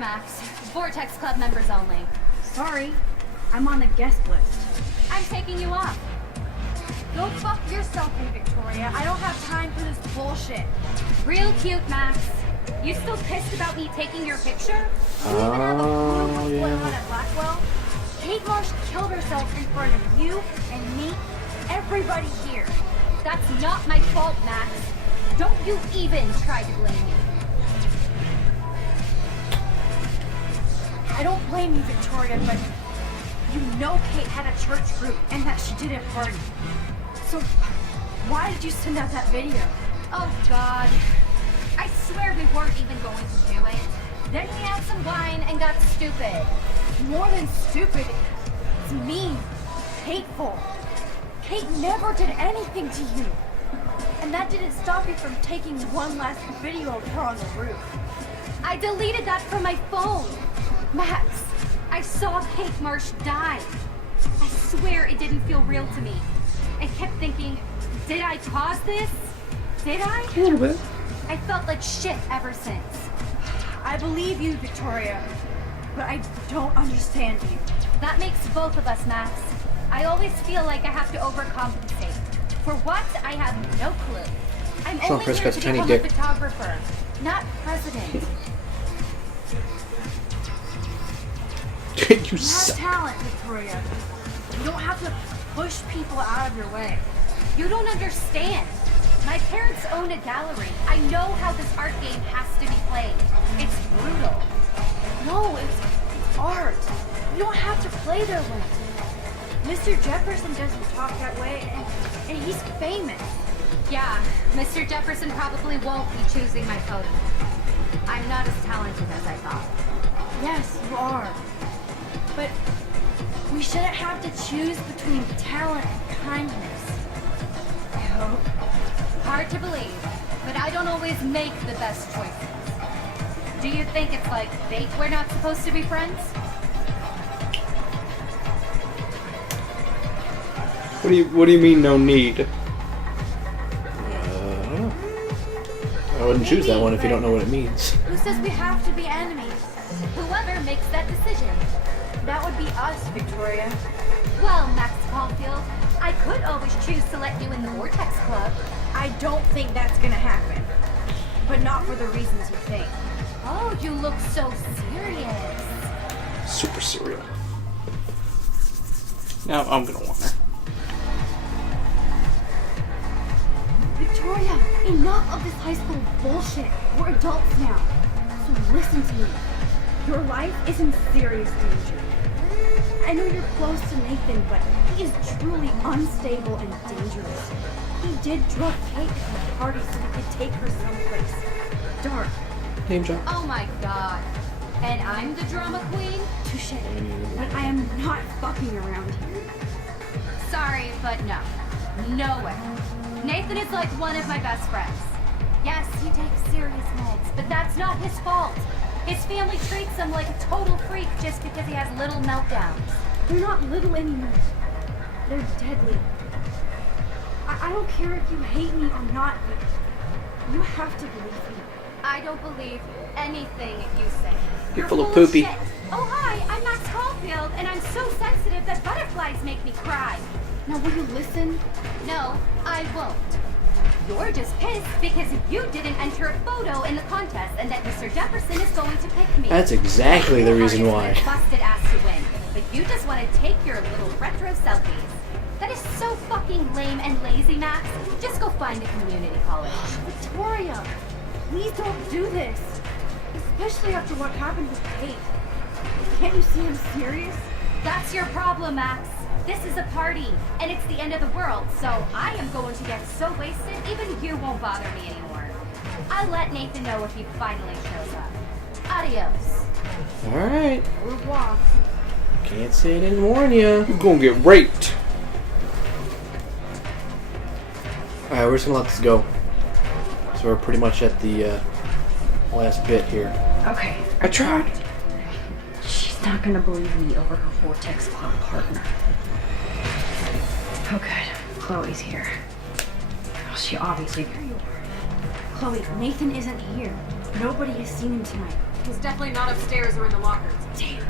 Max. Vortex Club members only. Sorry, I'm on the guest list. I'm taking you off. Go fuck yourself, Victoria. I don't have time for this bullshit. Real cute, Max. You still pissed about me taking your picture? You even have a clue what's yeah. going on at Blackwell? Kate Marsh killed herself in front of you and me, everybody here. That's not my fault, Max. Don't you even try to blame me. I don't blame you, Victoria, but you know Kate had a church group and that she didn't party. So why did you send out that video? Oh, God. I swear we weren't even going to do it. Then we had some wine and got stupid. More than stupid, it's mean, hateful. Kate never did anything to you. And that didn't stop you from taking one last video of her on the roof. I deleted that from my phone. Max, I saw Kate Marsh die. I swear it didn't feel real to me. I kept thinking, did I cause this? Did I? A little bit. I felt like shit ever since. I believe you, Victoria, but I don't understand you. That makes both of us, Max. I always feel like I have to overcompensate. For what? I have no clue. I'm Sean only here Prescott's to tiny become dick. a photographer, not president. You You have suck. talent, Victoria. You don't have to push people out of your way. You don't understand. My parents own a gallery. I know how this art game has to be played. It's brutal. No, it's art. You don't have to play their way. Mr. Jefferson doesn't talk that way, and he's famous. Yeah, Mr. Jefferson probably won't be choosing my photo. I'm not as talented as I thought. Yes, you are. But we shouldn't have to choose between talent and kindness. I hope. Hard to believe, but I don't always make the best choices. Do you think it's like fate we're not supposed to be friends? What do you mean no need? I wouldn't choose that one if you don't know what it means. Who says we have to be enemies? Whoever makes that decision. That would be us, Victoria. Well, Max Caulfield, I could always choose to let you in the Vortex Club. I don't think that's gonna happen. But not for the reasons you think. Oh, you look so serious. Super cereal. Now I'm gonna want her. Victoria, enough of this high school bullshit. We're adults now. So listen to me. Your life is in serious danger. I know you're close to Nathan, but he is truly unstable and dangerous. He did drug Kate to the party so we could take her someplace dark. Name drop. Oh my god. And I'm the drama queen? Touche. But I am not fucking around here. Sorry, but no. No way. Nathan is like one of my best friends. Yes, he takes serious meds, but that's not his fault. His family treats him like a total freak just because he has little meltdowns. They're not little anymore. They're deadly. I don't care if you hate me or not, but you have to believe me. I don't believe anything you say. You're full of poopy. Shit. Oh hi, I'm Max Caulfield, and I'm so sensitive that butterflies make me cry. Now will you listen? No, I won't. You're just pissed because you didn't enter a photo in the contest and that Mr. Jefferson is going to pick me. That's exactly the reason Your why. heart is gonna busted ass to win, but you just want to take your little retro selfies. That is so fucking lame and lazy, Max. Just go find a community college. Victoria, please don't do this. Especially after what happened with Kate. Can't you see I'm serious? That's your problem, Max. This is a party, and it's the end of the world, so I am going to get so wasted, even you won't bother me anymore. I'll let Nathan know if he finally shows up. Adios. Alright. Au revoir. Can't say I didn't warn you. You're gonna get raped. Alright, we're just gonna let this go. So we're pretty much at the last bit here. Okay. I tried. She's not gonna believe me over her Vortex Club partner. Oh good. Chloe's here. Well, she obviously... There you are. Chloe, Nathan isn't here. Nobody has seen him tonight. He's definitely not upstairs or in the lockers. Damn.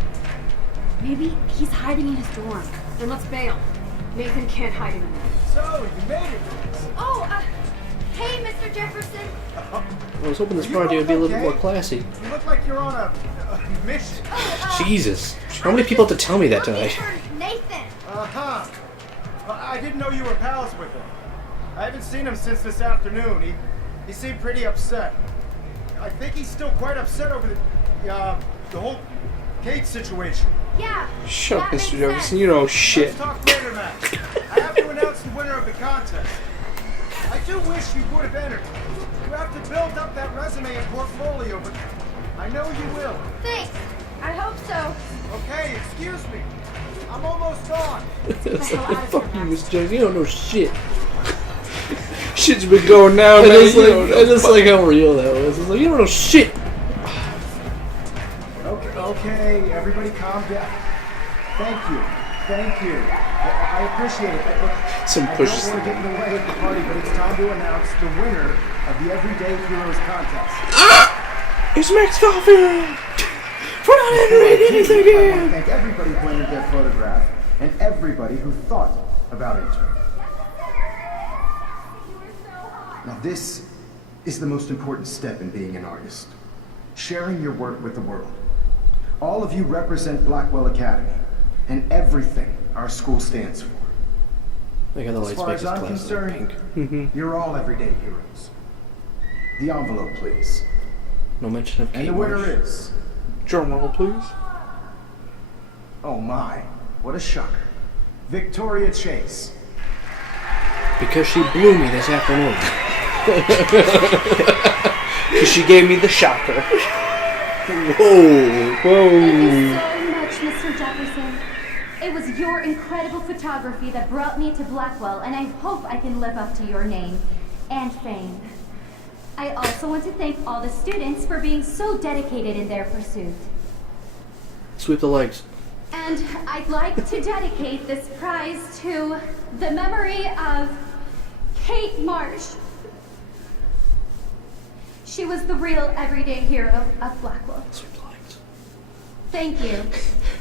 Maybe he's hiding in his dorm. Then let's bail. Nathan can't hide anymore. So, you made it. Oh, hey, Mr. Jefferson. I was hoping this project would be a little bit more classy. You look like you're on a mission. Jesus. How many people have to tell me that Looking tonight? for Nathan. Uh-huh. I didn't know you were pals with him. I haven't seen him since this afternoon. He seemed pretty upset. I think he's still quite upset over the whole Kate situation. Yeah. Shut up, that makes Mr. Jefferson. sense. You know shit. Let's talk later, Max. I have to announce the winner of the contest. I do wish you would have entered. You have to build up that resume and portfolio, but I know you will. Thanks. I hope so. Okay, excuse me. I'm almost on. It's like, fuck you, Mr. Jones. You don't know shit. Shit's been going down, I man. just, I just like how real that was. It's like, you don't know shit. Okay, everybody calm down. Thank you. I appreciate it. Look, Some pushes. I don't want to get in the way of the party, but it's time to announce the winner of the Everyday Heroes contest. It's Max Caulfield! We're not entering anything I want here. to thank everybody who entered their photograph and everybody who thought about entering. Now this is the most important step in being an artist. Sharing your work with the world. All of you represent Blackwell Academy and everything our school stands for. Look how the As lights far make as his I'm glasses look pink. concerned, you're all everyday heroes. The envelope, please. No mention of And Kate the winner Marsh. is... Drum roll, please. Oh my, what a shocker. Victoria Chase. Because she blew me this afternoon. She gave me the shocker. Whoa. Thank you so much, Mr. Jefferson. It was your incredible photography that brought me to Blackwell, and I hope I can live up to your name and fame. I also want to thank all the students for being so dedicated in their pursuit. Sweep the legs. And I'd like to dedicate this prize to the memory of Kate Marsh. She was the real everyday hero of Blackwell. Sweep the legs. Thank you.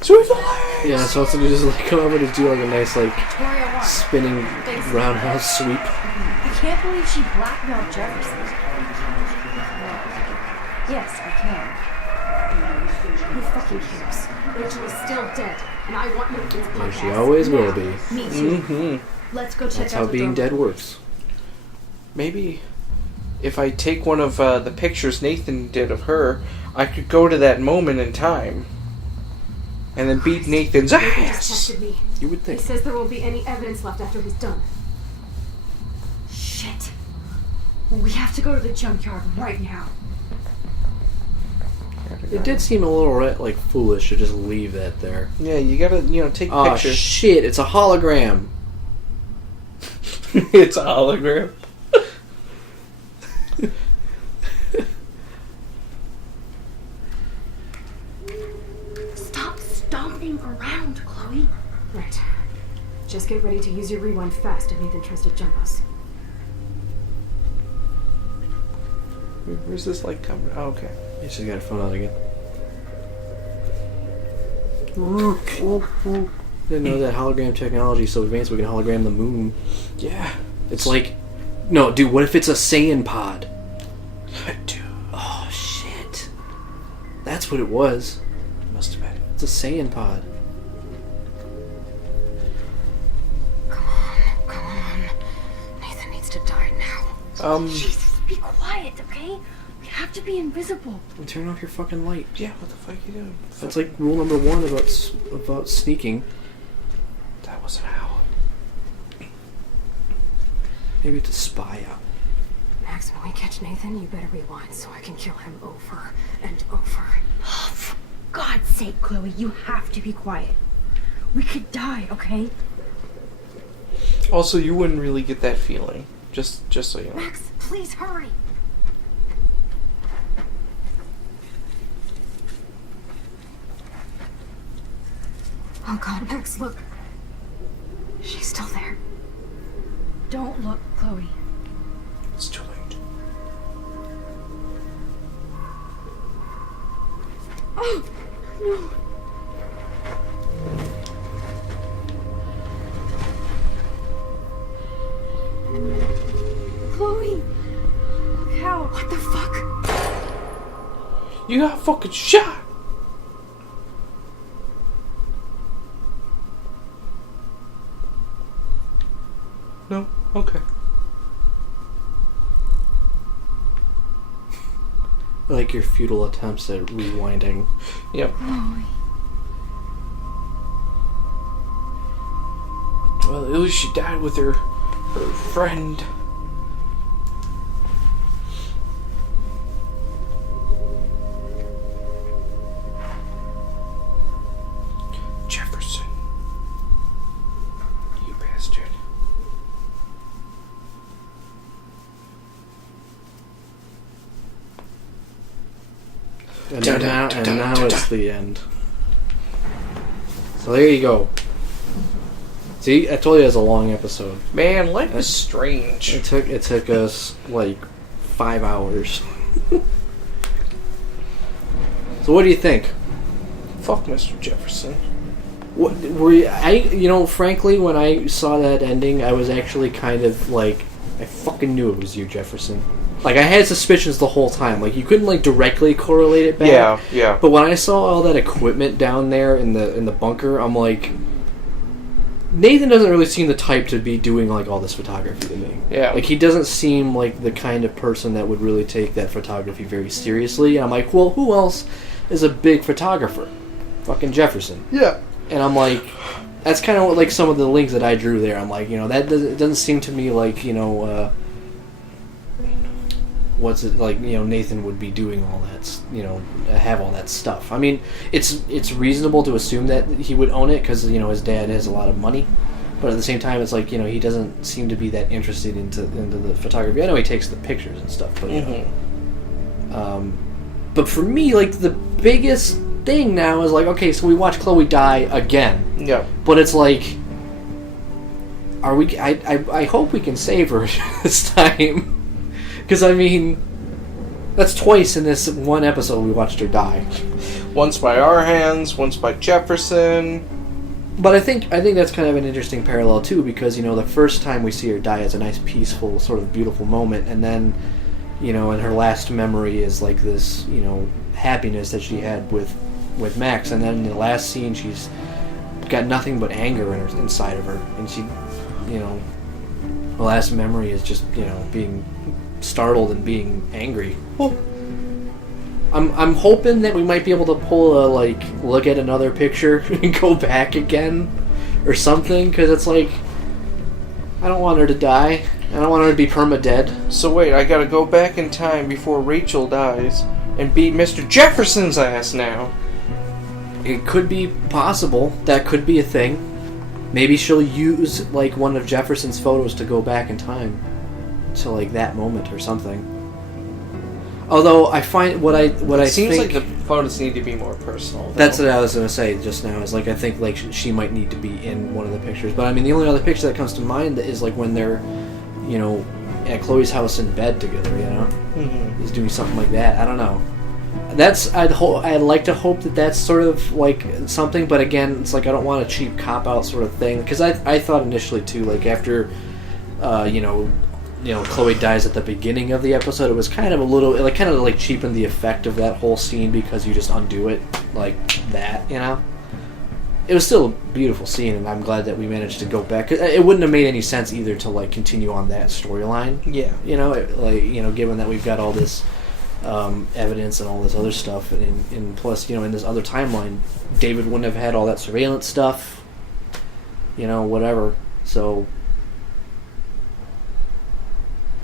Sweep the legs! Yeah, so it's just like come over to do like a nice like Victoria won. spinning roundhouse sweep. I can't believe she blackmailed Jefferson. Yes, I can. Who fucking cares? Rachel is still dead, and I want Nathan's There podcast. she always will now. be. Me too. Mm-hmm. Let's go check That's out how the being dorm dead room. works. Maybe if I take one of the pictures Nathan did of her, I could go to that moment in time. And then beat Nathan's Nathan just ass. texted me. You would He think. says there won't be any evidence left after he's done. Shit. We have to go to the junkyard right now. It did seem a little like foolish to just leave that there. Yeah, you gotta, take Oh pictures. shit! It's a hologram. It's a hologram. Stop stomping around, Chloe. Right. Just get ready to use your rewind fast if Nathan tries to jump us. Where's this light coming? Oh, okay. Yeah, she's got her phone out again. Didn't know that hologram technology is so advanced we can hologram the moon. Yeah. It's like, no, dude. What if it's a Saiyan pod? Dude. Oh shit! That's what it was. Must have been. It's a Saiyan pod. Come on. Nathan needs to die now. Jesus, be quiet, okay? We have to be invisible. And turn off your fucking light. Yeah, what the fuck you doing? That's like rule number one about sneaking. That was an owl. Maybe it's a spy out. Max, when we catch Nathan, you better rewind so I can kill him over and over. For God's sake, Chloe, you have to be quiet. We could die, okay? Also, you wouldn't really get that feeling. Just so you know. Max, please hurry. Oh god, Max, look. She's still there. Don't look, Chloe. It's too late. Chloe! Look how. What the fuck? You got fucking shot. No? Okay. I like your futile attempts at rewinding. Yep. Well, at least she died with her friend. Jefferson. You bastard. And now it's the end. So there you go. See, I told you it was a long episode. Man, life is strange. It took us like 5 hours. So what do you think? Fuck Mr. Jefferson. What were you, frankly, when I saw that ending, I was actually kind of like, I fucking knew it was you, Jefferson. Like, I had suspicions the whole time. Like, you couldn't like directly correlate it back. Yeah. But when I saw all that equipment down there in the bunker, I'm like, Nathan doesn't really seem the type to be doing like all this photography to me. Yeah. Like, he doesn't seem like the kind of person that would really take that photography very seriously. And I'm like, well, who else is a big photographer? Fucking Jefferson. Yeah. And I'm like, that's kind of what, like, some of the links that I drew there. I'm like, that doesn't seem to me like, what's it like? Nathan would be doing all that. Have all that stuff. I mean, it's reasonable to assume that he would own it because his dad has a lot of money. But at the same time, it's like he doesn't seem to be that interested into the photography. I know he takes the pictures and stuff, but but for me, like, the biggest thing now is like, okay, so we watch Chloe die again. Yeah. But it's like, are we? I hope we can save her this time. Because, I mean, that's twice in this one episode we watched her die. Once by our hands, once by Jefferson. But I think that's kind of an interesting parallel, too, because, the first time we see her die is a nice, peaceful, sort of beautiful moment, and then, and her last memory is like this, happiness that she had with Max, and then in the last scene she's got nothing but anger inside of her, and she, the last memory is just, being startled and being angry. Well, I'm hoping that we might be able to pull a look at another picture and go back again or something, because it's like, I don't want her to die. I don't want her to be perma-dead. So wait, I gotta go back in time before Rachel dies and beat Mr. Jefferson's ass now. It could be possible. That could be a thing. Maybe she'll use like one of Jefferson's photos to go back in time to like that moment or something. Although I find what I seems think, like the photos need to be more personal. Though. That's what I was gonna say just now. Is like, I think like she might need to be in one of the pictures. But I mean, the only other picture that comes to mind is like when they're, at Chloe's house in bed together. Is doing something like that. I don't know. I'd like to hope that that's sort of like something, but again, it's like I don't want a cheap cop out sort of thing, because I thought initially too, like after Chloe dies at the beginning of the episode, it was kind of a little like cheapened the effect of that whole scene because you just undo it like that. It was still a beautiful scene, and I'm glad that we managed to go back. It wouldn't have made any sense either to like continue on that storyline. Yeah, given that we've got all this evidence and all this other stuff, and plus, in this other timeline, David wouldn't have had all that surveillance stuff, whatever. So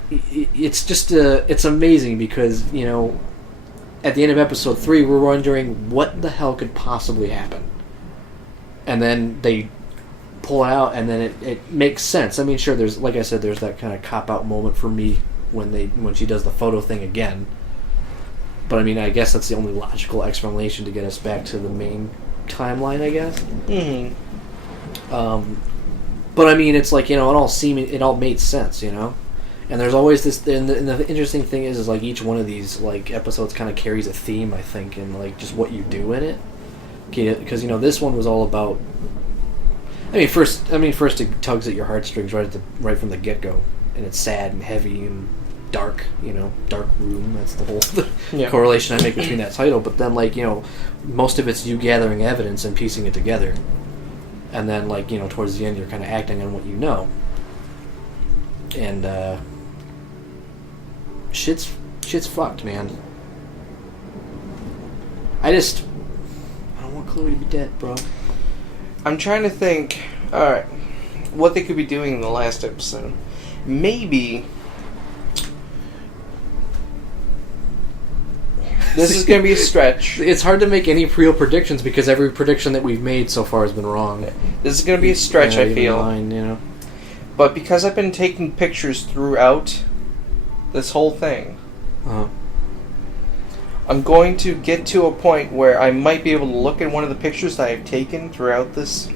it's just it's amazing because at the end of episode 3 we're wondering what the hell could possibly happen, and then they pull it out, and then it makes sense. I mean, sure, there's, like I said, there's that kind of cop out moment for me when she does the photo thing again. But I mean, I guess that's the only logical explanation to get us back to the main timeline, I guess. But I mean, it's like, it all made sense, And there's always this, and the interesting thing is like each one of these like episodes kind of carries a theme, I think, and like just what you do in it. Because this one was all about. First it tugs at your heartstrings right from the get go. and it's sad and heavy and dark, dark room. That's the whole Yeah. correlation I make between that title. But then, like, most of it's you gathering evidence and piecing it together. And then, like, towards the end, you're kind of acting on what you know. And, shit's fucked, man. I don't want Chloe to be dead, bro. I'm trying to think, alright, what they could be doing in the last episode. Maybe this is going to be a stretch. It's hard to make any real predictions because every prediction that we've made so far has been wrong. This is going to be a stretch, I feel. Mine, But because I've been taking pictures throughout this whole thing, Uh-huh. I'm going to get to a point where I might be able to look at one of the pictures that I've taken throughout this,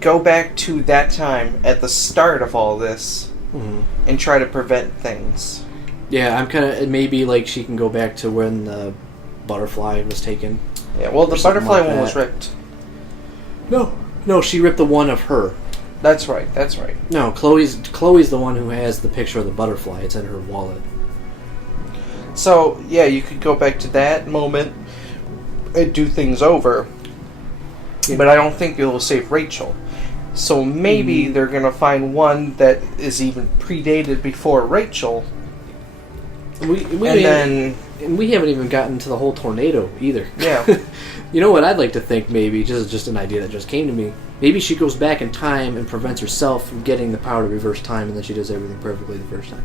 go back to that time at the start of all this, and try to prevent things. Yeah, I'm kind of... Maybe, like, she can go back to when the butterfly was taken. Yeah, well, the something butterfly like one was that. ripped. No, she ripped the one of her. That's right. No, Chloe's the one who has the picture of the butterfly. It's in her wallet. So, yeah, you could go back to that moment and do things over. Yeah. But I don't think it will save Rachel. So maybe they're going to find one that is even predated before Rachel. We haven't even gotten to the whole tornado either. Yeah. You know what I'd like to think, maybe, just an idea that just came to me. Maybe she goes back in time and prevents herself from getting the power to reverse time, and then she does everything perfectly the first time.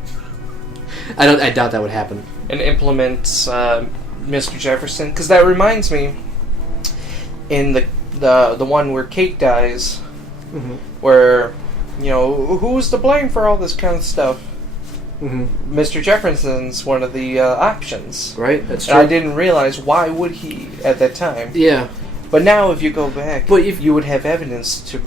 I doubt that would happen. And implements Mr. Jefferson. Because that reminds me, in the one where Kate dies, where, who's to blame for all this kind of stuff? Mr. Jefferson's one of the options. Right? That's true. And I didn't realize why would he at that time. Yeah. But now if you go back, But if you would have evidence to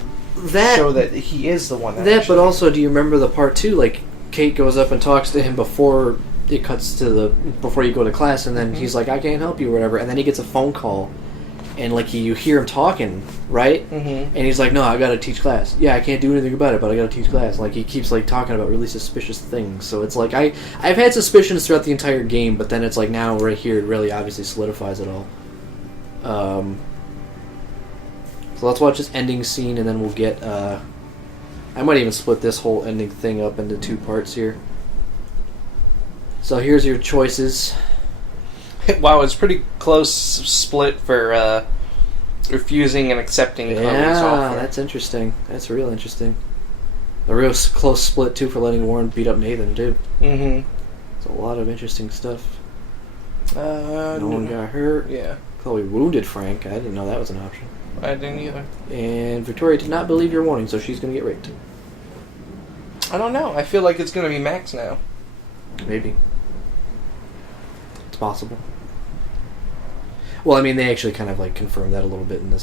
show that he is the one that but also, do you remember the part 2? Like, Kate goes up and talks to him before it cuts to before you go to class, and then he's like, I can't help you, or whatever, and then he gets a phone call, and, like, you hear him talking, right? And he's like, no, I gotta teach class. Yeah, I can't do anything about it, but I gotta teach class. Like, he keeps, like, talking about really suspicious things. So it's like, I've had suspicions throughout the entire game, but then it's like, now, right here, it really obviously solidifies it all. So let's watch this ending scene, and then we'll get, I might even split this whole ending thing up into 2 parts here. So here's your choices. Wow, it's pretty close split for refusing and accepting Chloe's offer. That's interesting. That's real interesting. A real close split, too, for letting Warren beat up Nathan, too. It's a lot of interesting stuff. No one got hurt. Yeah. Chloe wounded Frank. I didn't know that was an option. I didn't either. And Victoria did not believe your warning, so she's going to get raped. I don't know. I feel like it's going to be Max now. Maybe. It's possible. Well, I mean, they actually kind of, like, confirmed that a little bit in the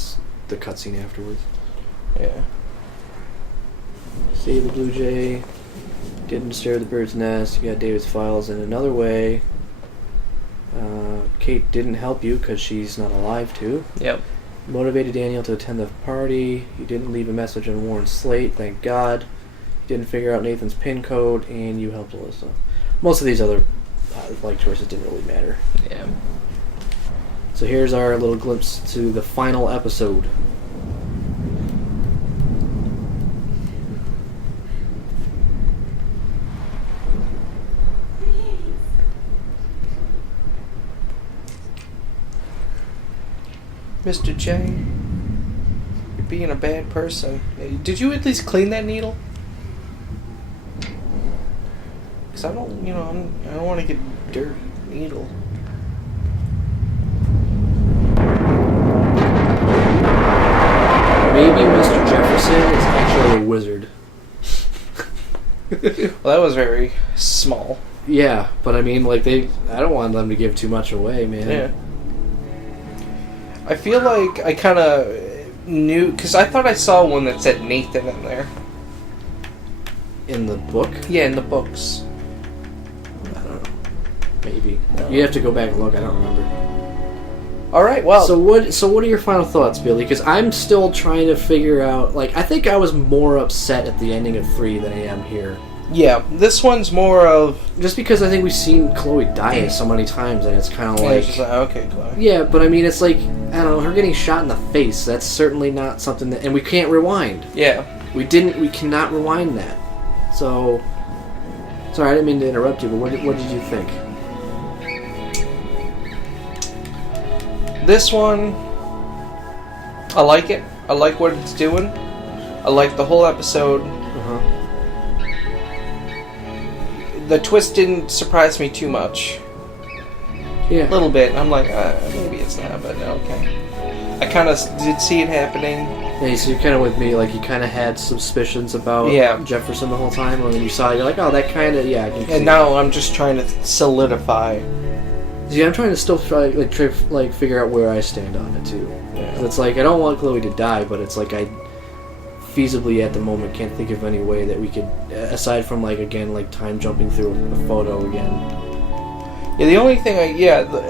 cutscene afterwards. Yeah. Save the Blue Jay. Didn't disturb the bird's nest. You got David's files in another way. Kate didn't help you because she's not alive to. Yep. Motivated Daniel to attend the party. You didn't leave a message on Warren's slate, thank God. You didn't figure out Nathan's PIN code, and you helped Alyssa. Most of these other choices didn't really matter. Yeah. So here's our little glimpse to the final episode. Mr. J, you're being a bad person. Did you at least clean that needle? Because I don't, I don't want to get dirt needle. Maybe Mr. Jefferson is actually a wizard. Well, that was very small. Yeah, but I mean, like, I don't want them to give too much away, man. Yeah. I feel like I kind of knew, because I thought I saw one that said Nathan in there. In the book? Yeah, in the books. I don't know. Maybe. No. You have to go back and look, I don't remember. All right, well. So what are your final thoughts, Billy? Because I'm still trying to figure out. Like, I think I was more upset at the ending of 3 than I am here. Yeah, this one's more of... Just because I think we've seen Chloe die so many times, and it's kind of like... okay, Chloe. Yeah, but I mean, it's like, I don't know, her getting shot in the face, that's certainly not something that... And we can't rewind. Yeah. We cannot rewind that. So... Sorry, I didn't mean to interrupt you, but what did you think? This one... I like it. I like what it's doing. I like the whole episode. Uh-huh. The twist didn't surprise me too much. Yeah. A little bit. I'm like, maybe it's not, but okay. I kind of did see it happening. Yeah, so you're kind of with me, like, you kind of had suspicions about Jefferson the whole time, and then you saw it, you're like, oh, that kind of, yeah, I can see. And now I'm just trying to solidify. See, I'm trying to still figure out where I stand on it, too. Yeah. 'Cause it's like, I don't want Chloe to die, but it's like, I feasibly at the moment can't think of any way that we could, aside from, like, again, like, time jumping through a photo again. Yeah, the only thing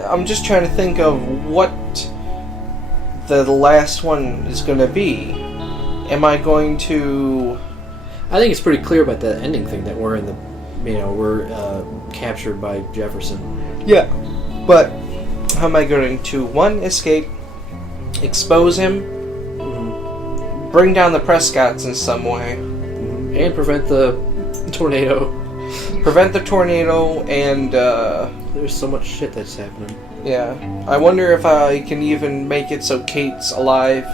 I'm just trying to think of what the last one is going to be. Am I going to... I think it's pretty clear about the ending thing that we're in the, we're captured by Jefferson. Yeah, but how am I going to, one, escape, expose him, bring down the Prescotts in some way, and prevent the tornado. Prevent the tornado, and there's so much shit that's happening. Yeah, I wonder if I can even make it so Kate's alive,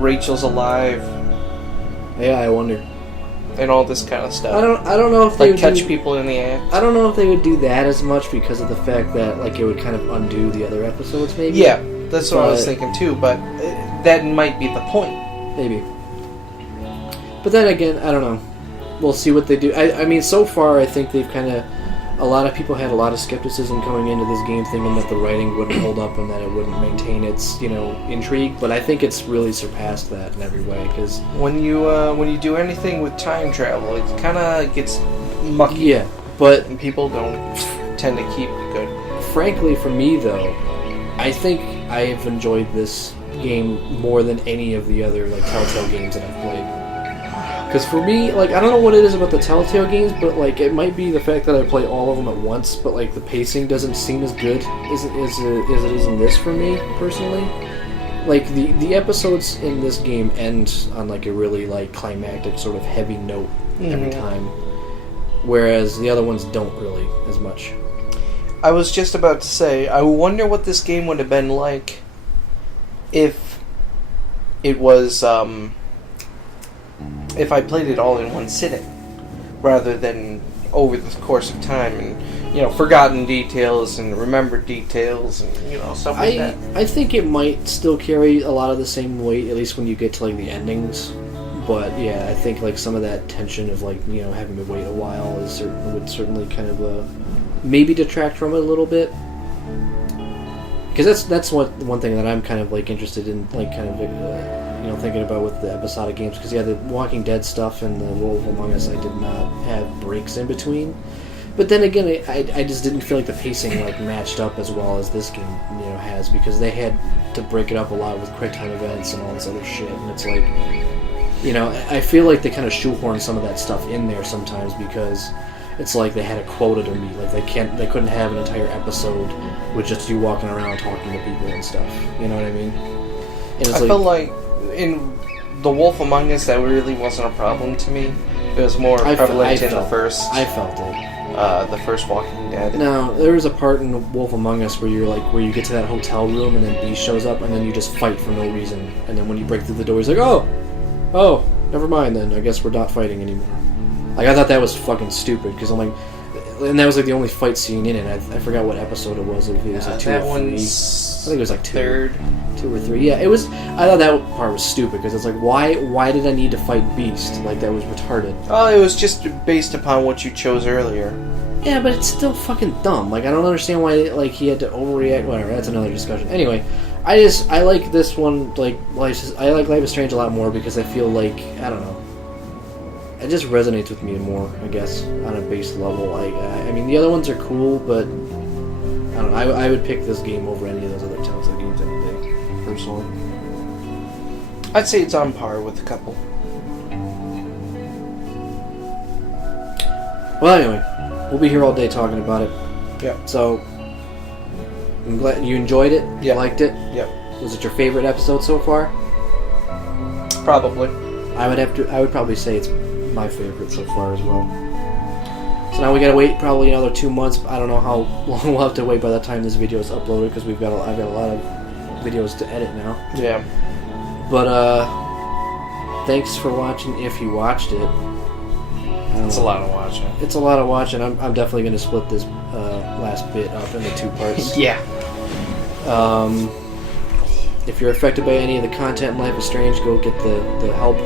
Rachel's alive. Yeah, I wonder. And all this kind of stuff. I don't know if they like would catch people in the act. I don't know if they would do that as much because of the fact that like it would kind of undo the other episodes, maybe. Yeah, that's what I was thinking too. But that might be the point. Maybe. But then again, I don't know. We'll see what they do. I mean, so far, I think they've kind of... A lot of people had a lot of skepticism coming into this game, thinking that the writing wouldn't hold up and that it wouldn't maintain its, intrigue. But I think it's really surpassed that in every way. Because when you do anything with time travel, it kind of gets mucky. Yeah, but and people don't tend to keep good. Frankly, for me though, I think I have enjoyed this game more than any of the other Telltale games that I've played. Because for me, I don't know what it is about the Telltale games, but, it might be the fact that I play all of them at once, but, the pacing doesn't seem as good as it is in this for me, personally. The episodes in this game end on, a really, climactic, sort of heavy note every time. Whereas the other ones don't really, as much. I was just about to say, I wonder what this game would have been like if it was, if I played it all in one sitting, rather than over the course of time and, forgotten details and remembered details and, stuff like that. I think it might still carry a lot of the same weight, at least when you get to, the endings. But, yeah, I think, some of that tension of, having to wait a while would certainly kind of, maybe detract from it a little bit. Because that's one thing that I'm kind of, interested in, thinking about with the episodic games, because the Walking Dead stuff and the Wolf Among Us, I did not have breaks in between. But then again, I just didn't feel like the pacing matched up as well as this game has, because they had to break it up a lot with quick time events and all this other shit, and it's I feel like they kind of shoehorn some of that stuff in there sometimes because it's like they had a quota to meet. They couldn't have an entire episode with just you walking around talking to people and stuff. You know what I mean? And it's I felt like in The Wolf Among Us, that really wasn't a problem to me. It was more prevalent in the first. I felt it. The first Walking Dead. No, there was a part in Wolf Among Us where you're where you get to that hotel room and then Beast shows up and then you just fight for no reason. And then when you break through the door, he's like, oh, never mind then. I guess we're not fighting anymore. I thought that was fucking stupid because I'm like, and that was the only fight scene in it. I forgot what episode it was. It was 2 or 3. I think it was 2. Third. 2 or 3. Yeah, it was. I thought that part was stupid because it's why did I need to fight Beast? That was retarded. Oh, it was just based upon what you chose earlier. Yeah, but it's still fucking dumb. I don't understand why he had to overreact. Whatever. That's another discussion. Anyway, I like this one. I like Life is Strange a lot more because I feel I don't know. It just resonates with me more, I guess, on a base level. I mean, the other ones are cool, but I don't know. I would pick this game over any of those other Telltale games any day, personally. I'd say it's on par with a couple. Well, anyway, we'll be here all day talking about it. Yeah. So, I'm glad you enjoyed it. You Yeah. liked it. Yep. Was it your favorite episode so far? Probably. I would probably say it's my favorite so far as well. So now we gotta wait probably another 2 months. I don't know how long we'll have to wait by the time this video is uploaded because I've got a lot of videos to edit now. Yeah. But thanks for watching. If you watched it, It's a lot of watching. It's a lot of watching. I'm definitely gonna split this last bit up into 2 parts. Yeah. If you're affected by any of the content in Life is Strange, go get the help.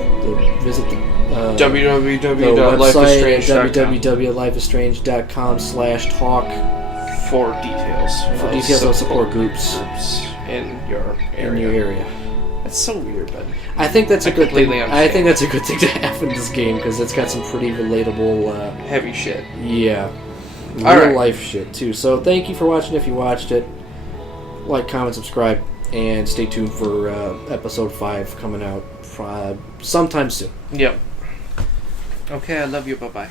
Visit the www.lifeisstrange.com www.lifeisstrange.com/talk for details. for details on support groups in your area. in your area. That's so weird, but I think that's a good thing. completely I think understand. that's a good thing to have in this game because it's got some pretty relatable, heavy shit. real Alright. life shit too. So thank you for watching. If you watched it, like, comment, subscribe, and stay tuned for episode 5 coming out sometime soon. Yep. Okay, I love you. Bye-bye.